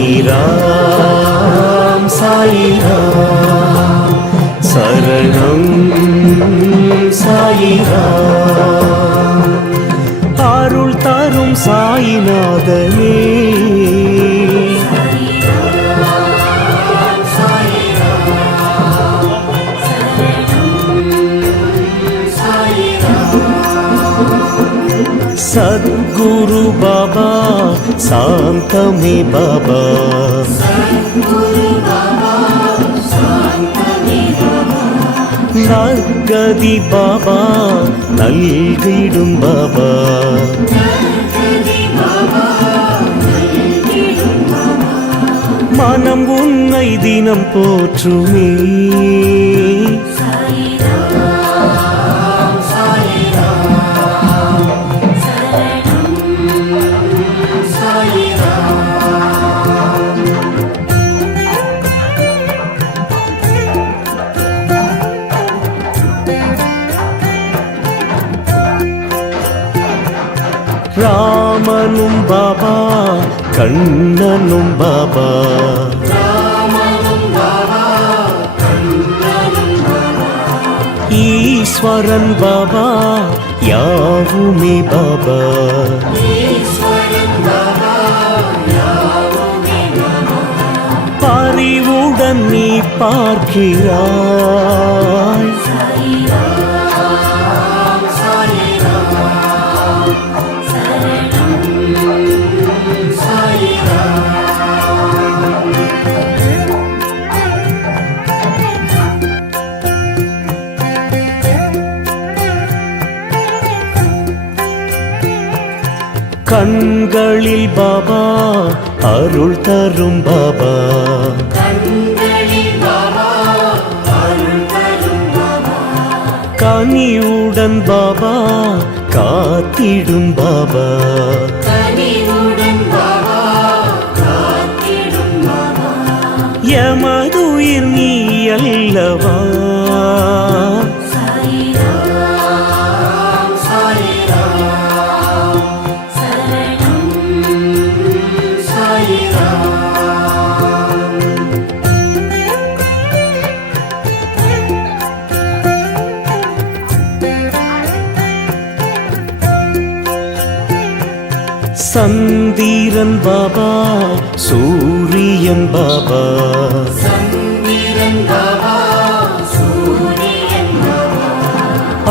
சாயிராம் சாயிராம் சரணம் சாயிராம் அருள் தரும் சாயிநாதனே सद्गुरु बाबा शांतमे बाबा नर्गदि बाबा नल्गिडुम बाबा मनम उन्नै दिनम पोற்றுமே ராமனும் பாபா கண்ணனும் பாபா ஈஸ்வரன் பாபா யாவுமே பாபா பரிவுடன் நீ பார்க்கிறாய் கண்களில் பாபா அருள் தரும் பாபா கனிவுடன் பாபா காத்திடும் பாபா எமதுயிர் நீ அல்லவா சந்திரன் பாபா சூரியன் பாபா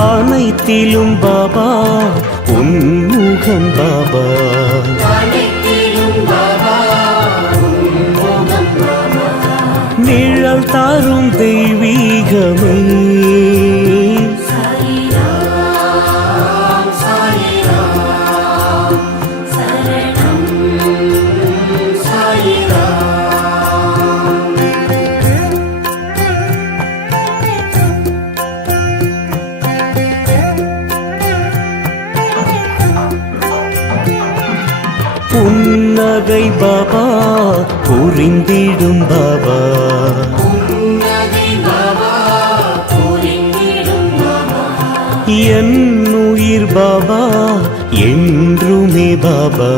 அனைத்திலும் பாபா உன்முகம் பாபா நிழல் தரும் தெய்வீகமே புன்னகை பாபா புரிந்திடும் பாபா என் உயிர் பாபா என்றுமே பாபா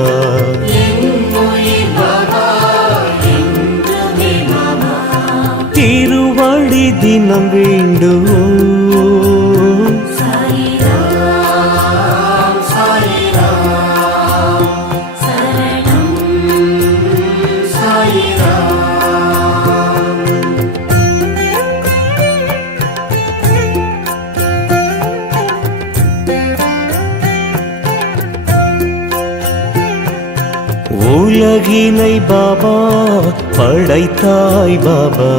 திருவடி தினம் வேண்டுவோம் உலகினை பாபா படைத்தாய் பாபா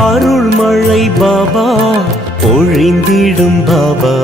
அருள்மழை பாபா பொழிந்திடும் பாபா